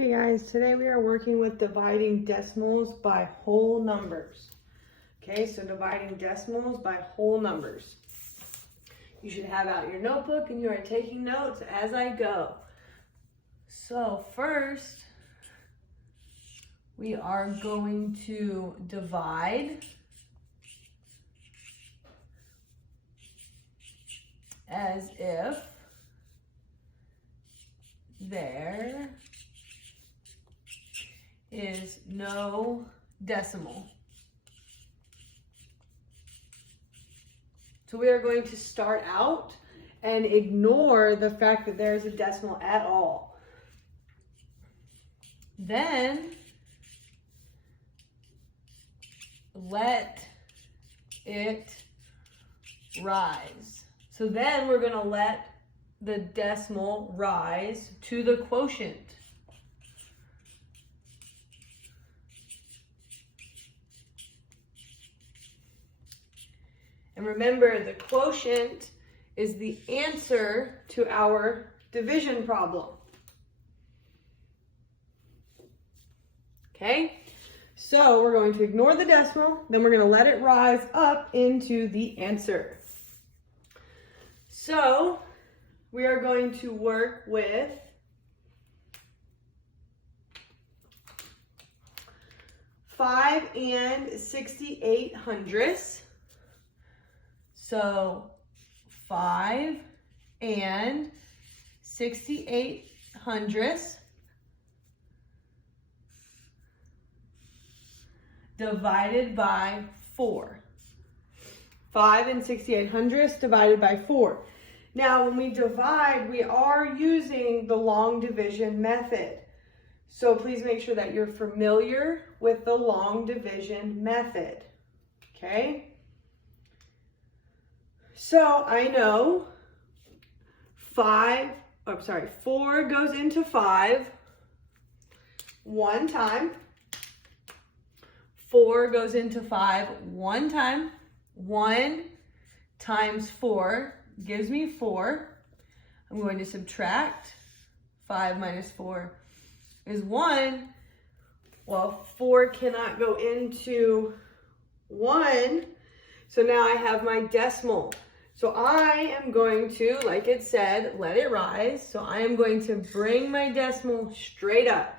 Okay guys, today we are working with dividing decimals by whole numbers. Okay, so dividing decimals by whole numbers. You should have out your notebook and you are taking notes as I go. So first, we are going to divide as if there is no decimal. So we are going to start out and ignore the fact that there is a decimal at all. Then let it rise. So then we're going to let the decimal rise to the quotient. And remember, the quotient is the answer to our division problem. Okay, so we're going to ignore the decimal, then we're going to let it rise up into the answer. So we are going to work with 5 and 68/100ths. So 5 and 68/100ths divided by 4. 5 and 68/100ths divided by 4. Now, when we divide, we are using the long division method. So please make sure that you're familiar with the long division method. Okay? So I know 4 goes into 5 one time. 4 goes into 5 one time. 1 times 4 gives me 4. I'm going to subtract. 5 minus 4 is 1. Well, 4 cannot go into 1. So now I have my decimal. So I am going to, like it said, let it rise. So I am going to bring my decimal straight up.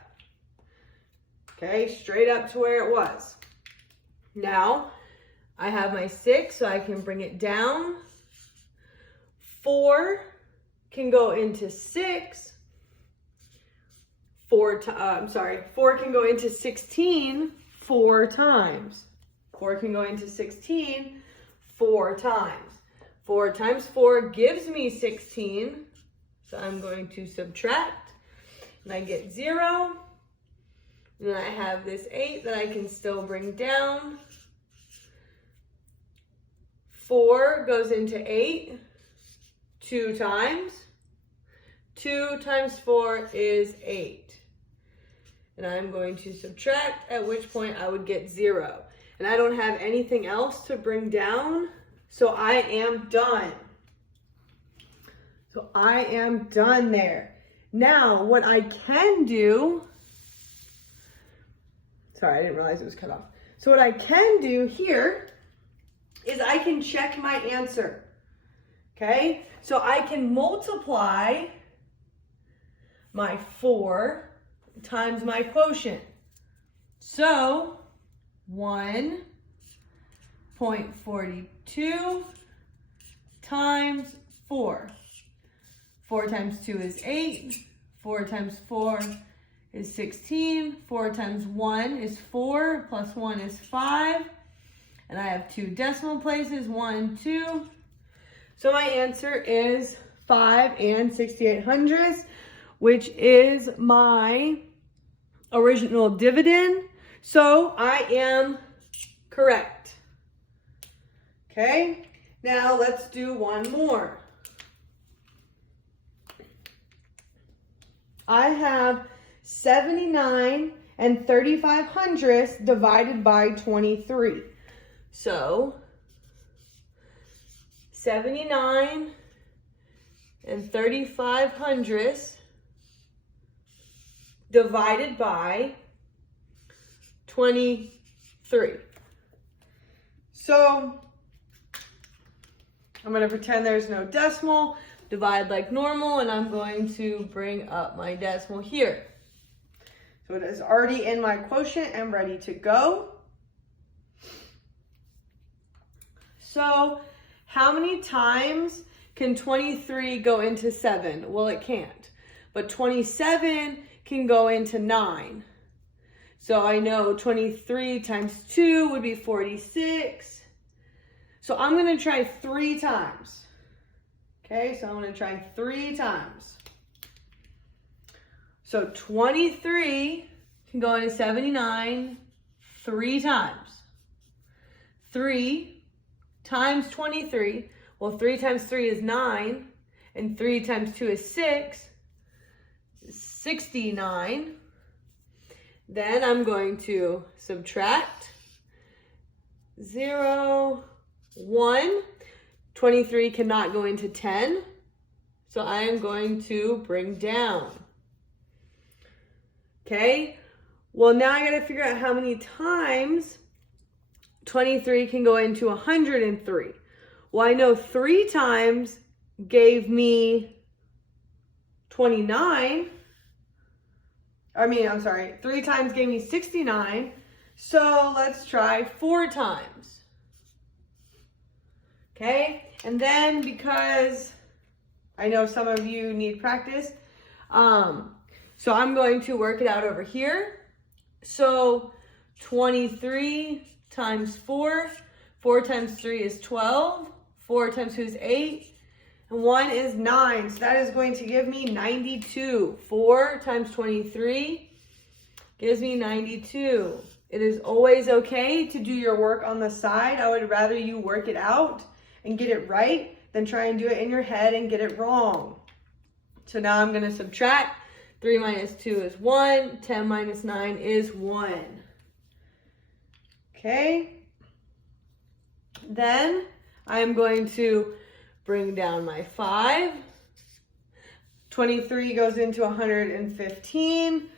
Okay, straight up to where it was. Now, I have my 6, so I can bring it down. 4 can go into 6. 4 can go into 16 4 times. 4 can go into 16 4 times. 4 times 4 gives me 16. So I'm going to subtract. And I get 0. And then I have this 8 that I can still bring down. 4 goes into 8 2 times. 2 times 4 is 8. And I'm going to subtract, at which point I would get 0. And I don't have anything else to bring down, so I am done. So I am done there. Now, what I can do, sorry, I didn't realize it was cut off. So what I can do here is I can check my answer. Okay, so I can multiply my 4 times my quotient. So 1.42 times 4. 4 times 2 is 8. 4 times 4 is 16. 4 times 1 is 4, plus 1 is 5. And I have 2 decimal places, 1, 2. So my answer is 5 and 68/100ths, which is my original dividend. So I am correct. Okay, now let's do one more. I have 79 and 35/100ths divided by 23. So 79 and 35/100ths divided by 23. So I'm going to pretend there's no decimal, divide like normal, and I'm going to bring up my decimal here. So it is already in my quotient and ready to go. So how many times can 23 go into 7? Well, it can't. But 27 can go into 9. So I know 23 times 2 would be 46. So I'm going to try 3 times. Okay, so I'm going to try 3 times. So 23 can go into 79 3 times. 3 times 23, well, 3 times 3 is 9, and 3 times 2 is 6, 69. Then I'm going to subtract 0, 1. 23 cannot go into 10, so I am going to bring down. Okay, well, now I got to figure out how many times 23 can go into 103. Well, I know 3 times gave me 29. 3 times gave me 69. So let's try 4 times. Okay, and then because I know some of you need practice, so I'm going to work it out over here. So 23 times 4. 4 times 3 is 12. 4 times 2 is 8. And 1 is 9. So that is going to give me 92. 4 times 23 gives me 92. It is always okay to do your work on the side. I would rather you work it out and get it right than try and do it in your head and get it wrong. So now I'm going to subtract. 3 minus 2 is 1. 10 minus 9 is 1. Okay. Then I am going to bring down my 5. 23 goes into 115.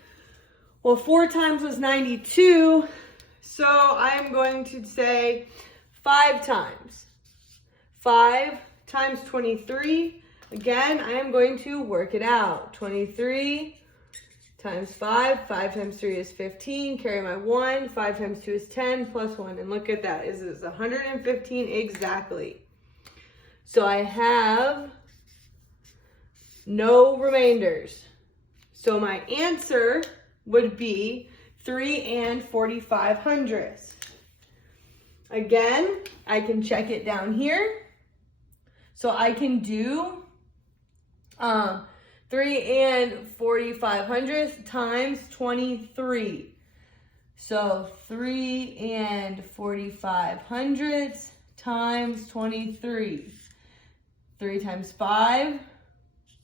Well, 4 times was 92. So I am going to say 5 times. 5 times 23. Again, I am going to work it out. 23 times 5. 5 times 3 is 15. Carry my 1. 5 times 2 is 10 plus 1. And look at that. It is 115 exactly. So I have no remainders. So my answer would be 3 45/100. Again, I can check it down here. So I can do 3 45/100 times 23. So 3 45/100 times 23. 3 times 5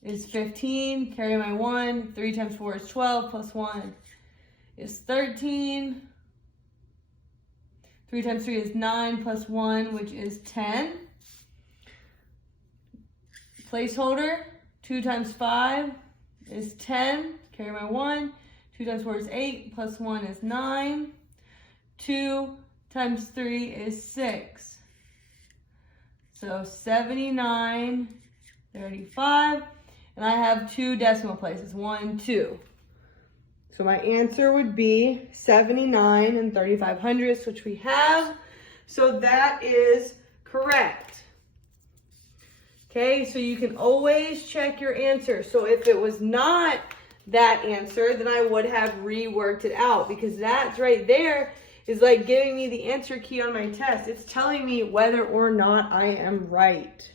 is 15. Carry my 1. 3 times 4 is 12 plus 1 is 13. 3 times 3 is 9 plus 1, which is 10. Placeholder, 2 times 5 is 10. Carry my 1. 2 times 4 is 8 plus 1 is 9. 2 times 3 is 6. So 79, 35. And I have 2 decimal places, 1, 2. So my answer would be 79 35/100, which we have. So that is correct. Okay, so you can always check your answer. So if it was not that answer, then I would have reworked it out, because that's right there is like giving me the answer key on my test. It's telling me whether or not I am right.